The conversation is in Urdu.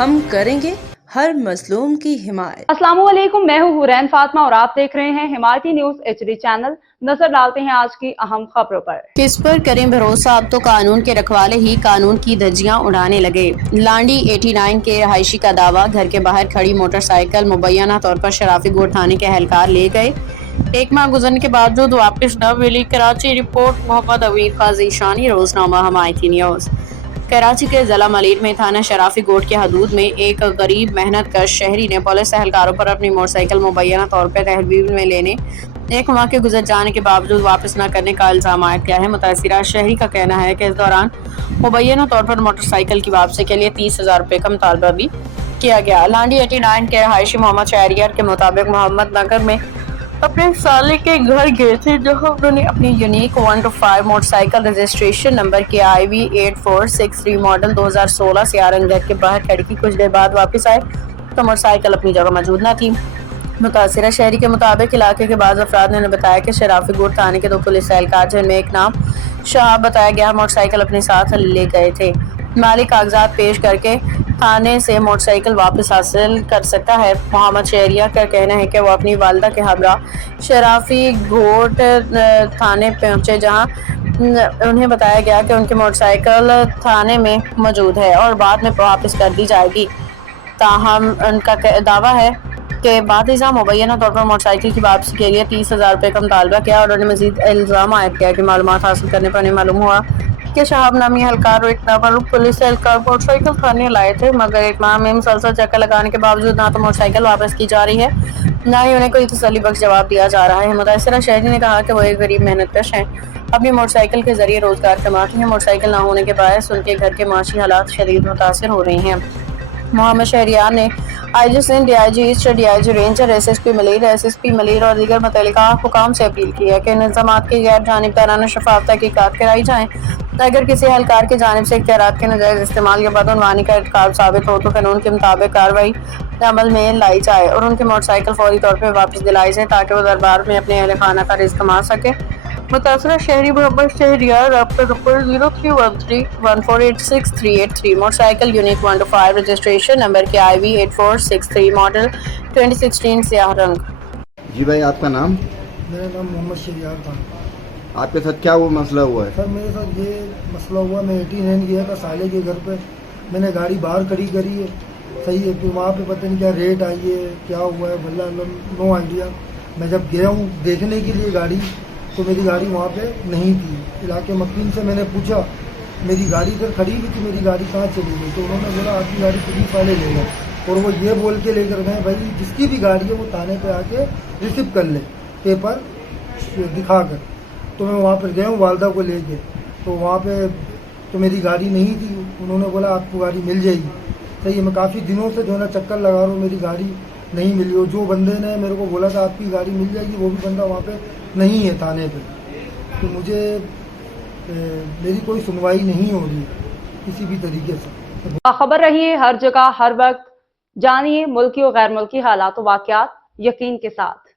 ہم کریں گے ہر مظلوم کی حمایت۔ السلام علیکم، میں ہوں حورین فاطمہ اور آپ دیکھ رہے ہیں حمایتی نیوز HD چینل۔ نظر ڈالتے ہیں آج کی اہم خبروں پر۔ کس پر کریں بھروسہ، اب تو قانون کے رکھوالے ہی قانون کی دھجیاں اڑانے لگے۔ لانڈی 89 کے رہائشی کا دعویٰ، گھر کے باہر کھڑی موٹر سائیکل مبینہ طور پر شرافی گوڑ تھانے کے اہلکار لے گئے، 1 ماہ گزرنے کے باوجود واپس نہ ملی۔ کراچی رپورٹ محمد امیر خان ذیشانی، روزنامہ حمایتی نیوز۔ کراچی کے ضلع ملیر میں تھانہ شرافی گوڑ کی حدود میں ایک غریب محنت کش شہری نے پولیس اہلکاروں پر اپنی موٹر سائیکل مبینہ طور پر تحویل میں لینے، 1 ماہ کے گزر جانے کے باوجود واپس نہ کرنے کا الزام عائد کیا ہے۔ متاثرہ شہری کا کہنا ہے کہ اس دوران مبینہ طور پر موٹر سائیکل کی واپسی کے لیے 30,000 روپے کا مطالبہ بھی کیا گیا۔ لانڈی 89 کے رہائشی محمد شہریار کے مطابق محمد نگر میں اپنے سالے کے گھر گئے تھے، جہاں انہوں نے اپنی unique 125 motor cycle registration number کے IB 8463 ماڈل 2016 سیاہ رنگ گھر کے باہر کھڑی کی۔ کچھ دیر بعد واپس آئے تو موٹر سائیکل اپنی جگہ موجود نہ تھی۔ متاثرہ شہری کے مطابق علاقے کے بعض افراد نے بتایا کہ شرافی گوڑ تھانے کے 2 پولیس اہلکار، جن میں ایک نام شہاب بتایا گیا، موٹر سائیکل اپنے ساتھ لے گئے تھے۔ مالی کاغذات پیش کر کے تھانے سے موٹر سائیکل واپس حاصل کر سکتا ہے۔ محمد شہریار کا کہنا ہے کہ وہ اپنی والدہ کے ہمراہ شرافی گوڑ تھانے پہنچے، جہاں انہیں بتایا گیا کہ ان کی موٹر سائیکل تھانے میں موجود ہے اور بعد میں واپس کر دی جائے گی۔ تاہم ان کا دعویٰ ہے کہ بعد ازاں مبینہ طور پر موٹر سائیکل کی واپسی کے لیے 30,000 روپے کا مطالبہ کیا، اور انہوں نے مزید الزام عائد کیا کہ معلومات حاصل کرنے پر انہیں معلوم ہوا کہ شہاب نامی اہلکار اور ایک نامعلوم پولیس اہلکار موٹر سائیکل تھانے لائے تھے، مگر 1 ماہ میں مسلسل چکر لگانے کے باوجود نہ تو موٹر سائیکل واپس کی جا رہی ہے، نہ ہی انہیں کوئی تسلی بخش جواب دیا جا رہا ہے۔ متاثرہ شہری نے کہا کہ وہ ایک غریب محنت کش ہیں، اپنی موٹر سائیکل کے ذریعے روزگار کماتی ہیں۔ موٹر سائیکل نہ ہونے کے باعث ان کے گھر کے معاشی حالات شدید متاثر ہو رہے ہیں۔ محمد شہریار نے IG Sindh, DIG east, DIG ranger, SSP Malir اور دیگر متعلقہ حکام سے اپیل کی ہے کہ ان الزامات کی غیر جانبدارانہ شفاف تحقیقات کرائی جائیں۔ اگر کسی اہلکار کی جانب سے اختیارات کے ناجائز استعمال یا بدعنوانی کا ارتکاب ثابت ہو تو قانون کے مطابق کارروائی عمل میں لائی جائے اور ان کی موٹر سائیکل فوری طور پر واپس دلائی جائے، تاکہ وہ دربار میں اپنے اہل خانہ کا رزق کما سکے۔ متاثرہ شہری محمد شہریار، رابطہ number 0313148683 motor cycle unique 125 registration number کے IB 8463 ماڈل 2016 سیاہ رنگ۔ جی بھائی، آپ کا نام؟ میرا نام محمد شہریار تھا۔ آپ کے ساتھ کیا وہ مسئلہ ہوا ہے؟ سر میرے ساتھ یہ مسئلہ ہوا، میں 89 گیا تھا سالے کے گھر پہ، میں نے گاڑی باہر کھڑی کری ہے، صحیح ہے، پھر وہاں پہ پتہ نہیں کیا ریٹ آئی ہے، کیا ہوا ہے، واللہ نو آئیڈیا۔ میں جب گیا ہوں دیکھنے کے لیے گاڑی، تو میری گاڑی وہاں پہ نہیں تھی۔ علاقے مکین سے میں نے پوچھا، میری گاڑی ادھر کھڑی ہوئی تھی، میری گاڑی کہاں چلی گئی؟ تو انہوں نے بولا آپ کی گاڑی پولیس والے لے گئے، اور وہ یہ بول کے لے کر گئے بھائی جس کی بھی گاڑی ہے وہ تھانے پہ آ کے ریسیو کر لے، پیپر دکھا کر۔ تو میں وہاں پر گیا ہوں والدہ کو لے کے، تو وہاں پہ تو میری گاڑی نہیں تھی، انہوں نے بولا آپ کو گاڑی مل جائے گی۔ صحیح ہے، میں کافی دنوں سے جو ہے نا چکر لگا رہا ہوں، میری گاڑی نہیں ملی، اور جو بندے نے میرے کو بولا تھا آپ کی گاڑی مل جائے گی، وہ بھی بندہ وہاں پہ نہیں ہے تھانے پہ۔ تو مجھے میری کوئی سنوائی نہیں ہو رہی کسی بھی طریقے سے۔ خبر رہیے ہر جگہ ہر وقت، جانیے ملکی و غیر ملکی حالات و واقعات یقین کے ساتھ۔